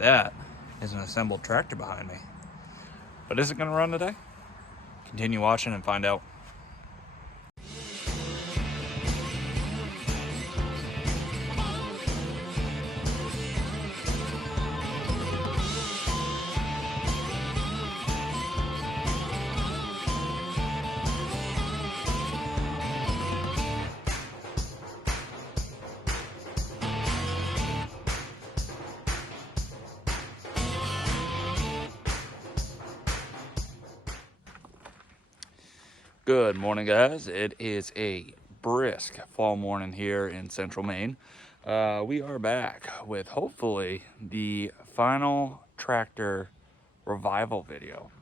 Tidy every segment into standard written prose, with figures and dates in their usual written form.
That is an assembled tractor behind me. But is it going to run today? Continue watching and find out. Good morning, guys. It is a brisk fall morning here in central Maine. We are back with hopefully the final tractor revival video.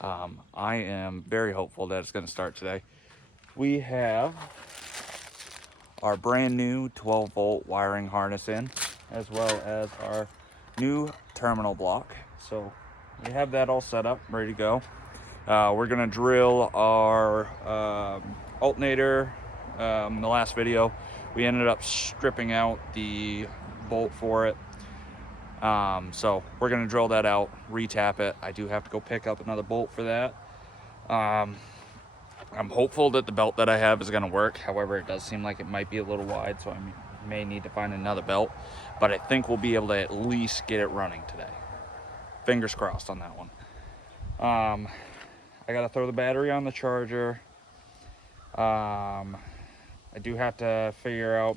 I am very hopeful that it's going to start today. We have our brand new 12-volt wiring harness in, as well as our new terminal block. So we have that all set up, ready to go. We're gonna drill our alternator. In the last video, we ended up stripping out the bolt for it. So we're gonna drill that out, retap it. I do have to go pick up another bolt for that. I'm hopeful that the belt that I have is gonna work. However, it does seem like it might be a little wide, so I may need to find another belt. But I think we'll be able to at least get it running today. Fingers crossed on that one. I gotta throw the battery on the charger. I do have to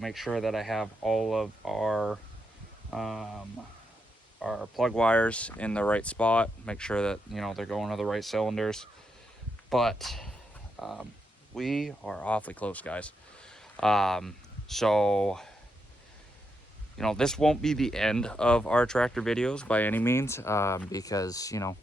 make sure that I have all of our plug wires in the right spot. Make sure that, you know, they're going to the right cylinders. But we are awfully close, guys. So, you know, this won't be the end of our tractor videos by any means, because, you know,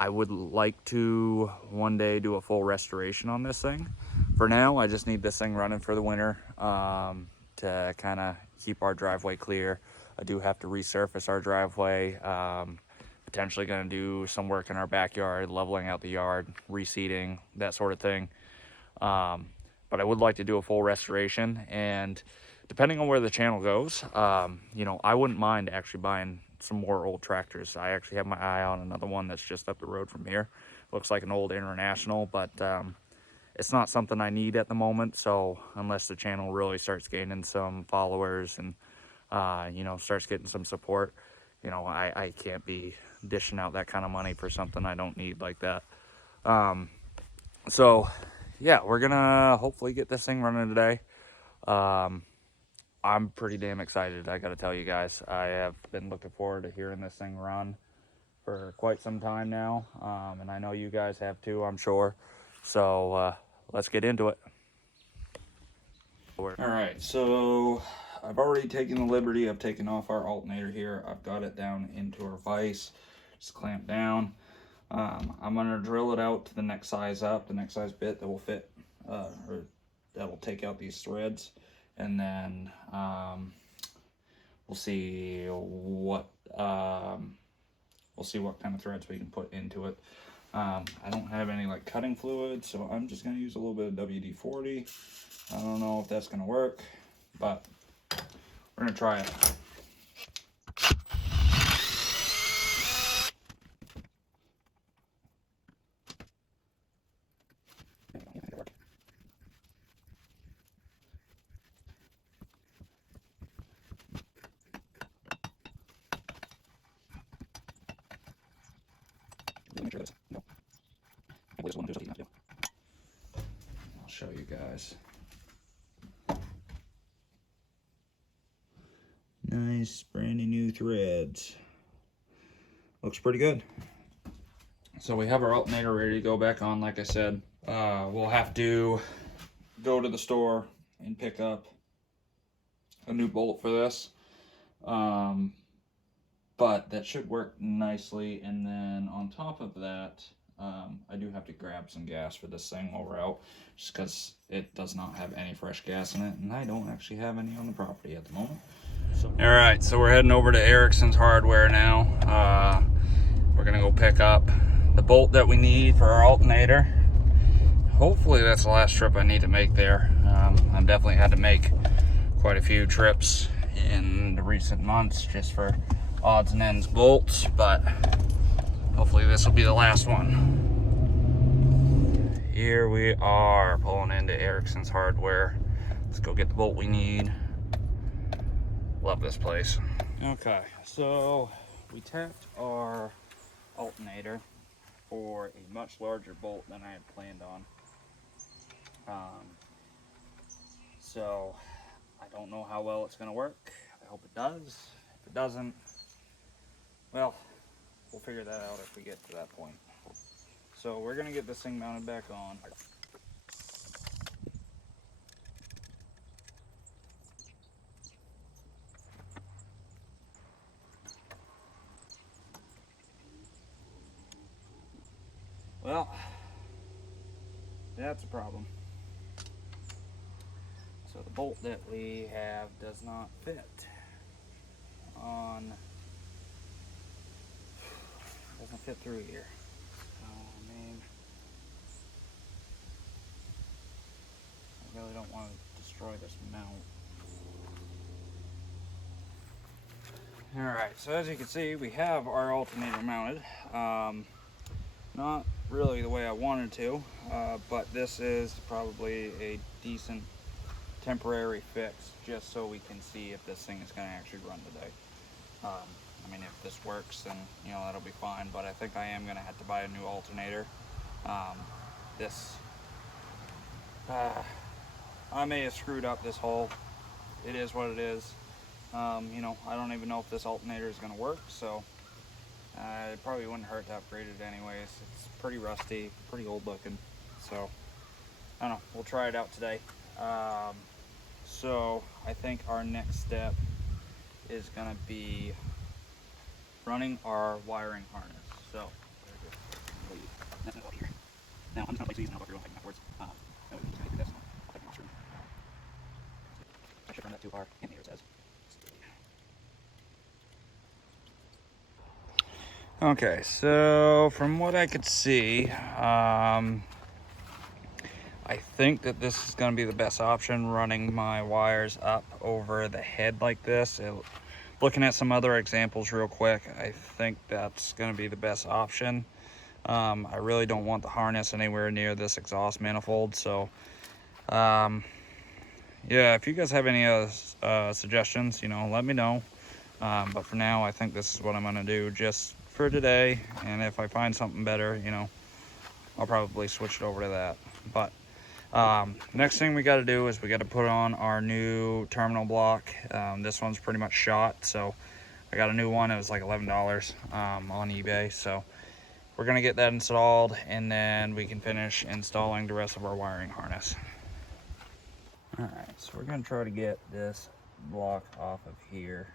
I would like to one day do a full restoration on this thing. For now, I just need this thing running for the winter to kind of keep our driveway clear. I do have to resurface our driveway. Potentially going to do some work in our backyard, leveling out the yard, reseeding, that sort of thing. But I would like to do a full restoration, and depending on where the channel goes, you know, I wouldn't mind actually buying some more old tractors. I actually have my eye on another one that's just up the road from here. Looks like an old International, but it's not something I need at the moment. So unless the channel really starts gaining some followers and you know, starts getting some support, you know, I can't be dishing out that kind of money for something I don't need like that. So yeah, we're gonna hopefully get this thing running today. I'm pretty damn excited, I gotta tell you guys. I have been looking forward to hearing this thing run for quite some time now, and I know you guys have too, I'm sure. So let's get into it. All right, so I've already taken the liberty of taking off our alternator here. I've got it down into our vise, just clamped down. I'm gonna drill it out to the next size up, the next size bit that will fit, or that will take out these threads. And then we'll see what kind of threads we can put into it. I don't have any like cutting fluid, so I'm just gonna use a little bit of WD-40. I don't know if that's gonna work, but we're gonna try it. I'll show you guys. Nice brand new threads. Looks pretty good. So we have our alternator ready to go back on, like I said. We'll have to go to the store and pick up a new bolt for this. But that should work nicely. And then on top of that, I do have to grab some gas for this thing while we're out, just because it does not have any fresh gas in it, and I don't actually have any on the property at the moment. So. All right, so we're heading over to Erickson's Hardware now. We're gonna go pick up the bolt that we need for our alternator. Hopefully that's the last trip I need to make there. I've definitely had to make quite a few trips in the recent months just for odds and ends bolts, but hopefully this will be the last one. Here we are pulling into Erickson's Hardware. Let's go get the bolt we need. Love this place. Okay, so we tapped our alternator for a much larger bolt than I had planned on. So I don't know how well it's going to work. I hope it does. If it doesn't, well, we'll figure that out if we get to that point. So we're going to get this thing mounted back on. Well, that's a problem. So the bolt that we have does not fit on, doesn't fit through here. Oh man, I really don't want to destroy this mount. Alright, so as you can see, we have our alternator mounted. Not really the way I wanted to, but this is probably a decent temporary fix just so we can see if this thing is going to actually run today. I mean, if this works, then you know that'll be fine, but I think I am going to have to buy a new alternator. I may have screwed up this hole. It is what it is. You know, I don't even know if this alternator is going to work, so it probably wouldn't hurt to upgrade it anyways. It's pretty rusty, pretty old looking, so I don't know, we'll try it out today. So I think our next step is going to be running our wiring harness. So that's it up here. Now I'm just going to place these and I'll go through and take them afterwards. That way we can do this. I'll take them off. I should run that to our indicator, it says. Okay, so from what I could see, I think that this is going to be the best option, running my wires up over the head like this. Looking at some other examples real quick, I think that's going to be the best option. I really don't want the harness anywhere near this exhaust manifold, so yeah, if you guys have any other suggestions, you know, let me know. But for now, I think this is what I'm going to do just for today, and if I find something better, you know, I'll probably switch it over to that. But next thing we got to do is we got to put on our new terminal block. This one's pretty much shot, so I got a new one. It was like $11 on eBay, so we're gonna get that installed, and then we can finish installing the rest of our wiring harness. All right, so we're gonna try to get this block off of here.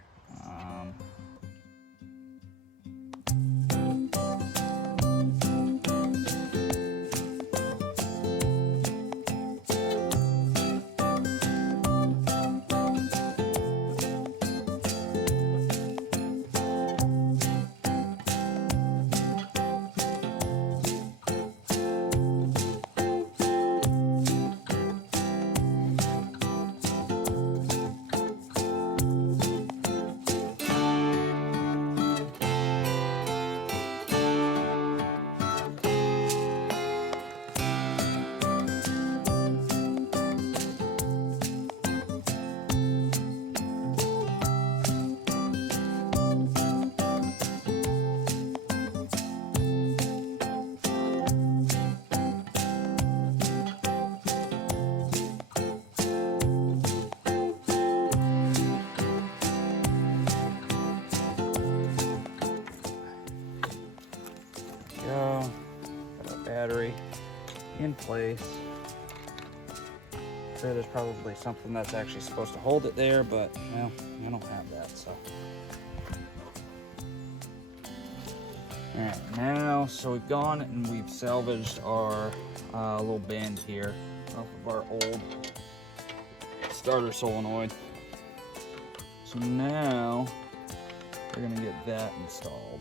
Battery in place. Sure, there's probably something that's actually supposed to hold it there, but well, I don't have that, so. All right, now, so we've gone and we've salvaged our little bend here off of our old starter solenoid. So now we're gonna get that installed.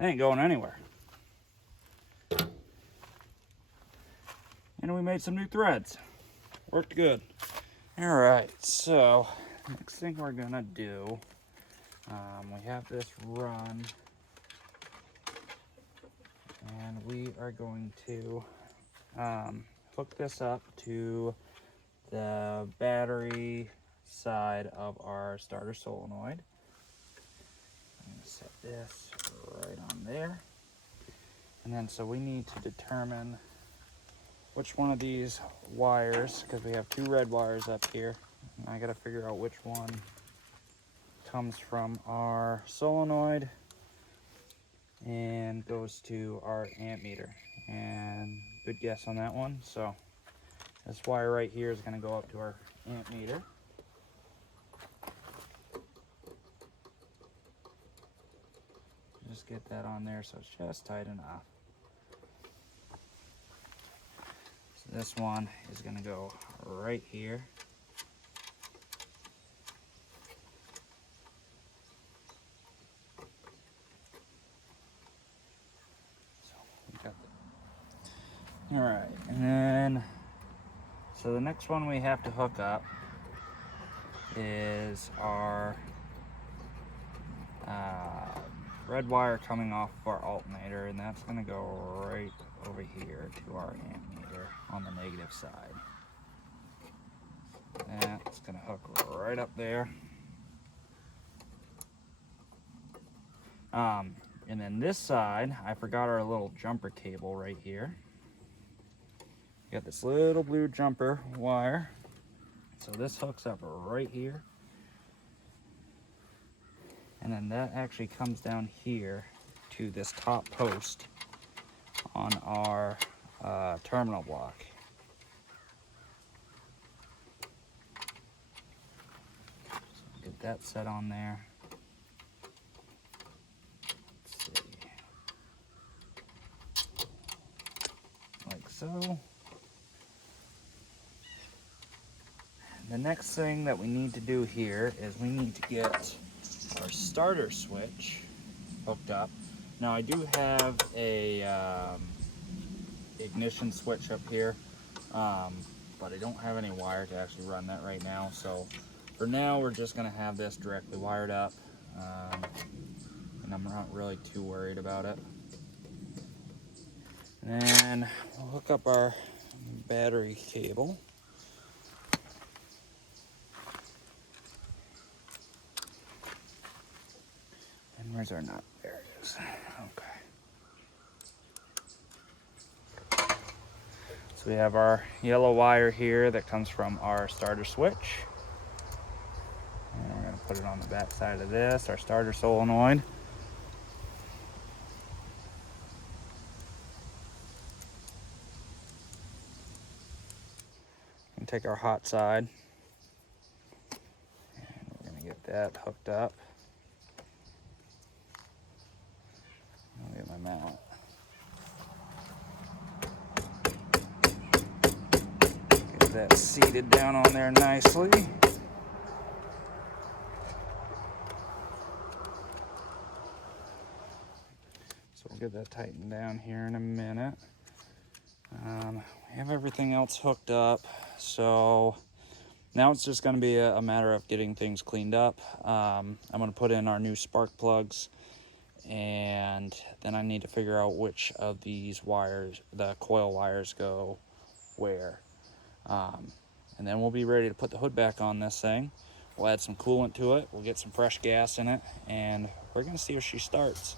They ain't going anywhere. And we made some new threads. Worked good. All right, so next thing we're gonna do, we have this run, and we are going to hook this up to the battery side of our starter solenoid. I'm gonna set this right on there. And then so we need to determine which one of these wires, because we have two red wires up here, and I gotta figure out which one comes from our solenoid and goes to our amp meter. And good guess on that one. So this wire right here is gonna go up to our amp meter. Just get that on there so it's just tight enough. So this one is gonna go right here. So we got that. All right, and then so the next one we have to hook up is our red wire coming off of our alternator, and that's going to go right over here to our amp meter on the negative side. That's going to hook right up there. And then this side, I forgot our little jumper cable right here. We got this little blue jumper wire. So this hooks up right here. And then that actually comes down here to this top post on our terminal block. So get that set on there. Let's see. Like so. The next thing that we need to do here is we need to get our starter switch hooked up. Now I do have a ignition switch up here, but I don't have any wire to actually run that right now. So for now we're just going to have this directly wired up, and I'm not really too worried about it. And then we'll hook up our battery cable. Where's our nut? There it is. Okay. So we have our yellow wire here that comes from our starter switch. And we're going to put it on the back side of this, our starter solenoid. And take our hot side. And we're going to get that hooked up. I'll get my mount. Get that seated down on there nicely. So we'll get that tightened down here in a minute. We have everything else hooked up, so now it's just going to be a matter of getting things cleaned up. I'm going to put in our new spark plugs, and then I need to figure out which of these wires, the coil wires, go where. And then we'll be ready to put the hood back on this thing. We'll add some coolant to it, we'll get some fresh gas in it, and we're going to see if she starts.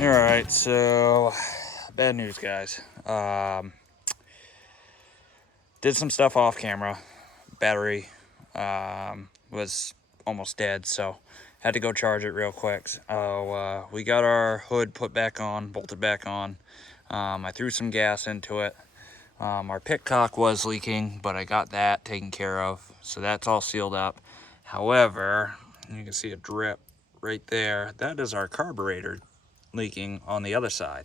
All right, so bad news, guys. Did some stuff off camera. Battery was almost dead, so had to go charge it real quick. We got our hood put back on, bolted back on. I threw some gas into it. Our pitcock was leaking, but I got that taken care of, so that's all sealed up. However, you can see a drip right there. That is our carburetor leaking on the other side.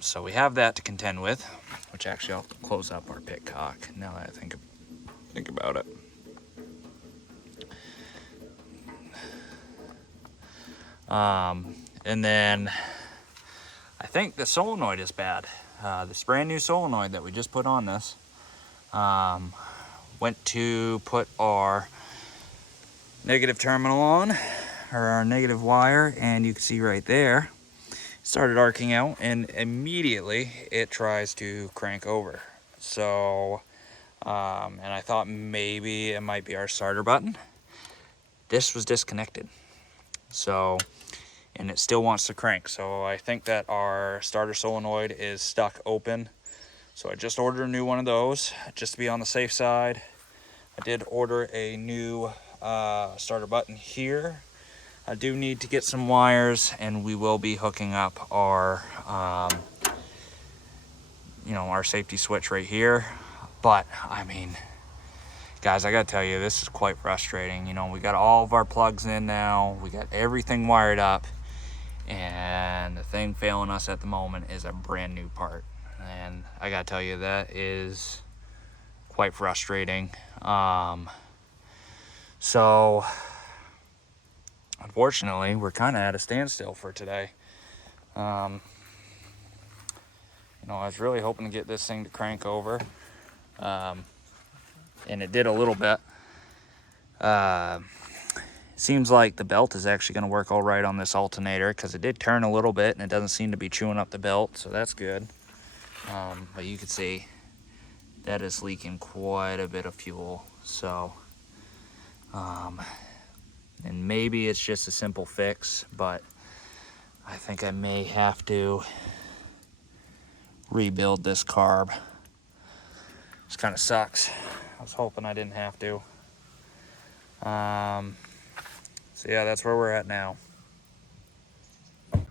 So we have that to contend with, which actually I'll close up our pitcock now that I think about it. And then I think the solenoid is bad. This brand new solenoid that we just put on this, went to put our negative terminal on, or our negative wire, and you can see right there, started arcing out, and immediately it tries to crank over. So, and I thought maybe it might be our starter button. This was disconnected. So, and it still wants to crank. So I think that our starter solenoid is stuck open. So I just ordered a new one of those just to be on the safe side. I did order a new starter button here. I do need to get some wires, and we will be hooking up our our safety switch right here. But I mean, guys, I gotta tell you, this is quite frustrating. We got all of our plugs in now, we got everything wired up, and the thing failing us at the moment is a brand new part. And I gotta tell you, that is quite frustrating. So unfortunately, we're kind of at a standstill for today. I was really hoping to get this thing to crank over, and it did a little bit. Seems like the belt is actually going to work all right on this alternator, because it did turn a little bit and it doesn't seem to be chewing up the belt, so that's good. But you can see that is leaking quite a bit of fuel. So, and maybe it's just a simple fix, but I think I may have to rebuild this carb. This kind of sucks. I was hoping I didn't have to. So yeah, that's where we're at now. All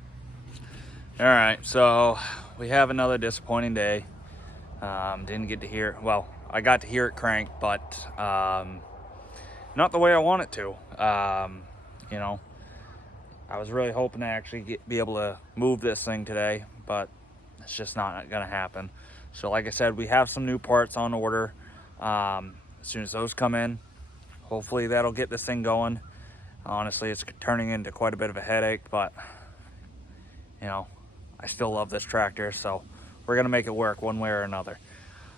right, so we have another disappointing day. Didn't get to hear, well, I got to hear it crank, but not the way I want it to. I was really hoping to actually be able to move this thing today, but it's just not gonna happen. So like I said, we have some new parts on order. As soon as those come in, hopefully that'll get this thing going. Honestly, it's turning into quite a bit of a headache, but I still love this tractor, so we're gonna make it work one way or another.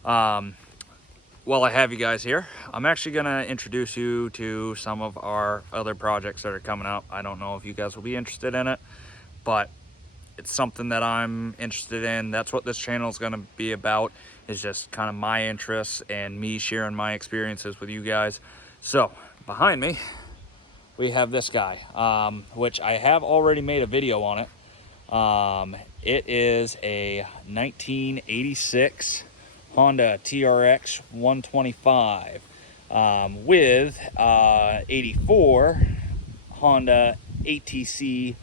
While I have you guys here, I'm actually gonna introduce you to some of our other projects that are coming up. I don't know if you guys will be interested in it, but it's something that I'm interested in. That's what this channel is gonna be about, is just kind of my interests and me sharing my experiences with you guys. So behind me, we have this guy, which I have already made a video on it. It is a 1986 Honda TRX 125 with 84 Honda ATC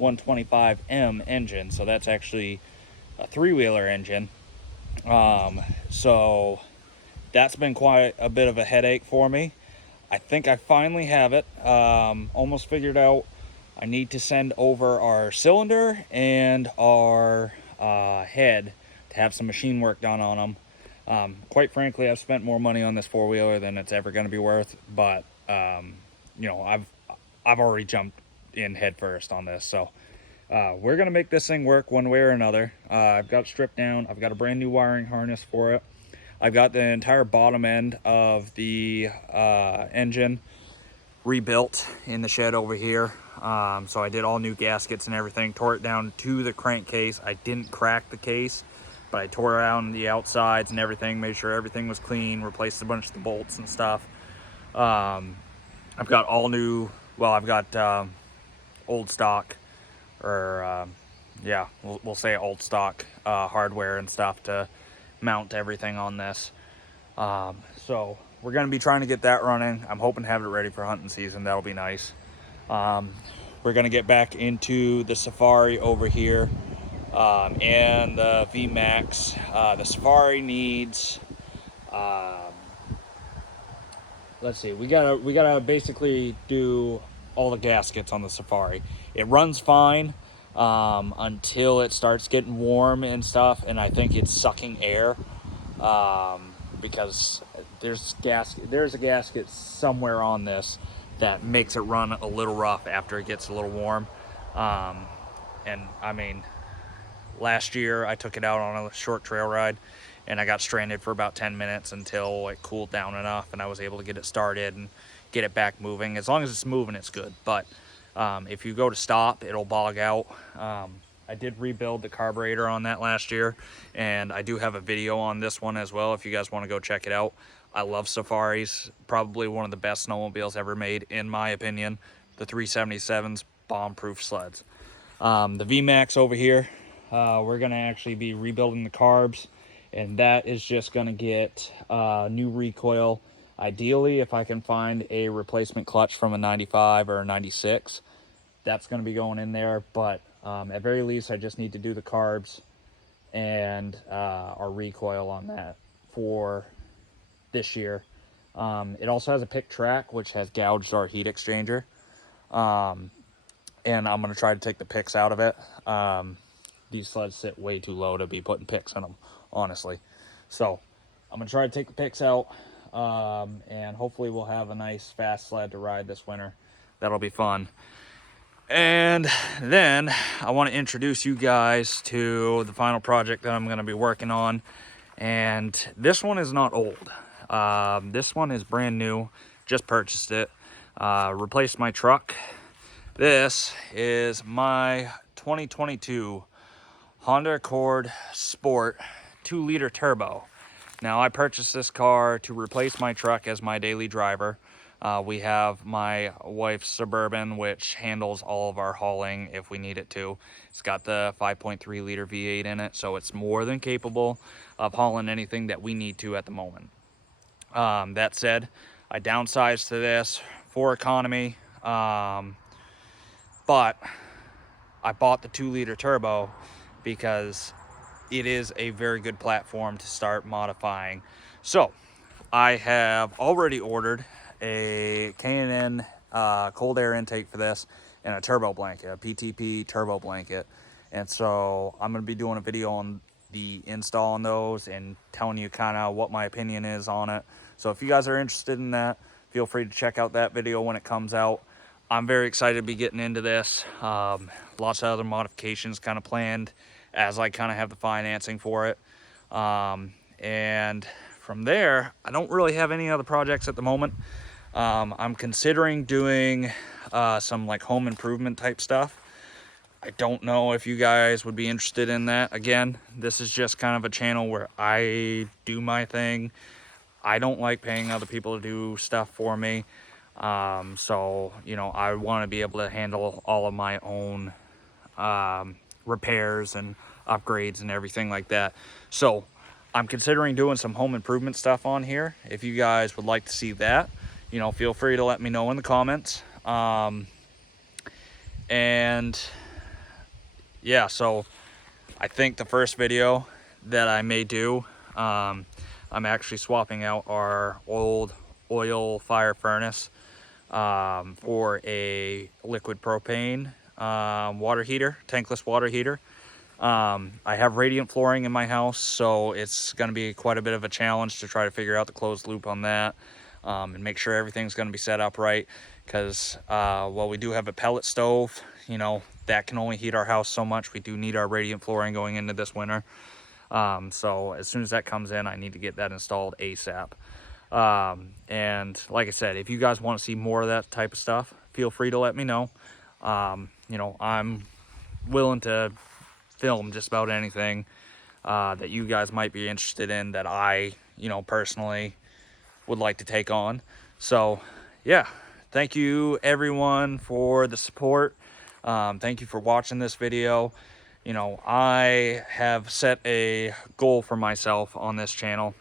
125M engine. So that's actually a three-wheeler engine. So that's been quite a bit of a headache for me. I think I finally have it almost figured out. I need to send over our cylinder and our head to have some machine work done on them. Quite frankly, I've spent more money on this four-wheeler than it's ever going to be worth, but I've already jumped in head first on this. So we're going to make this thing work one way or another. I've got it stripped down. I've got a brand new wiring harness for it. I've got the entire bottom end of the engine rebuilt in the shed over here. So I did all new gaskets and everything, tore it down to the crankcase. I didn't crack the case, but I tore around the outsides and everything, made sure everything was clean, replaced a bunch of the bolts and stuff. I've got all new, well, I've got old stock, or yeah, we'll say old stock hardware and stuff to mount everything on this. So we're going to be trying to get that running. I'm hoping to have it ready for hunting season. That'll be nice. We're going to get back into the Safari over here, and the VMAX. The Safari needs, let's see, we gotta basically do all the gaskets on the Safari. It runs fine until it starts getting warm and stuff, and I think it's sucking air, because there's a gasket somewhere on this that makes it run a little rough after it gets a little warm. And I mean, last year I took it out on a short trail ride, and I got stranded for about 10 minutes until it cooled down enough and I was able to get it started and get it back moving. As long as it's moving, it's good. But if you go to stop, it'll bog out. I did rebuild the carburetor on that last year, and I do have a video on this one as well if you guys want to go check it out. I love Safaris, probably one of the best snowmobiles ever made in my opinion. The 377's bomb-proof sleds. The VMAX over here, we're gonna actually be rebuilding the carbs, and that is just gonna get new recoil. Ideally, if I can find a replacement clutch from a 95 or a 96, that's gonna be going in there. But at very least, I just need to do the carbs and our recoil on that for this year. It also has a pick track, which has gouged our heat exchanger. And I'm going to try to take the picks out of it. These sleds sit way too low to be putting picks in them, honestly. So I'm going to try to take the picks out, and hopefully we'll have a nice fast sled to ride this winter. That'll be fun. And then I want to introduce you guys to the final project that I'm going to be working on. And this one is not old. This one is brand new. Just purchased it. Replaced my truck. This is my 2022 Honda Accord Sport 2-liter turbo. Now, I purchased this car to replace my truck as my daily driver. We have my wife's Suburban, which handles all of our hauling if we need it to. It's got the 5.3 liter V8 in it, so it's more than capable of hauling anything that we need to at the moment. That said, I downsized to this for economy. But I bought the 2-liter turbo because it is a very good platform to start modifying. So I have already ordered a K&N cold air intake for this and a turbo blanket, a PTP turbo blanket. And so I'm going to be doing a video on the install on those and telling you kind of what my opinion is on it. So if you guys are interested in that, feel free to check out that video when it comes out. I'm very excited to be getting into this. Lots of other modifications kind of planned as I kind of have the financing for it. And from there, I don't really have any other projects at the moment. I'm considering doing some like home improvement type stuff. I don't know if you guys would be interested in that. Again, this is just kind of a channel where I do my thing. I don't like paying other people to do stuff for me. So, you know, I want to be able to handle all of my own repairs and upgrades and everything like that. So I'm considering doing some home improvement stuff on here. If you guys would like to see that, you know, feel free to let me know in the comments. And yeah, so I think the first video that I may do, I'm actually swapping out our old oil fire furnace for a liquid propane water heater, tankless water heater. I have radiant flooring in my house, so it's going to be quite a bit of a challenge to try to figure out the closed loop on that, and make sure everything's going to be set up right, because while we do have a pellet stove, you know, that can only heat our house so much. We do need our radiant flooring going into this winter. So as soon as that comes in, I need to get that installed ASAP. And like I said, if you guys want to see more of that type of stuff, feel free to let me know. You know, I'm willing to film just about anything that you guys might be interested in that I, you know, personally would like to take on. So yeah, thank you everyone for the support. Thank you for watching this video. you know, I have set a goal for myself on this channel.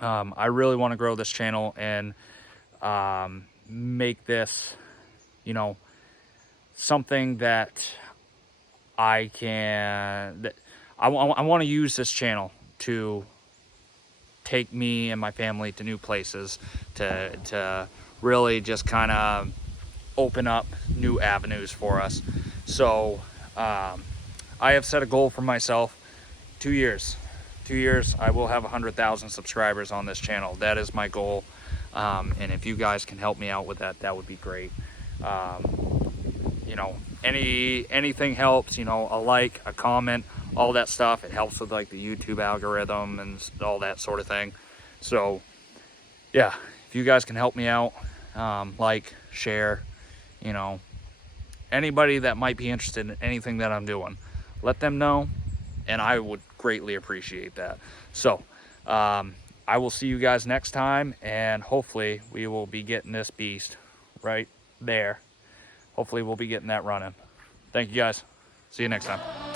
I really want to grow this channel and make this, you know, something that I can, that I want to use this channel to take me and my family to new places, to really just kind of open up new avenues for us. So I have set a goal for myself. 2 years. 2 years, I will have 100,000 subscribers on this channel. That is my goal. And if you guys can help me out with that, that would be great. You know, anything helps, you know, a like, a comment, all that stuff. It helps with like the YouTube algorithm and all that sort of thing. So yeah, if you guys can help me out, like, share, you know, anybody that might be interested in anything that I'm doing, let them know, and I would greatly appreciate that. So I will see you guys next time, and hopefully we will be getting this beast right there. Hopefully we'll be getting that running. Thank you guys. See you next time.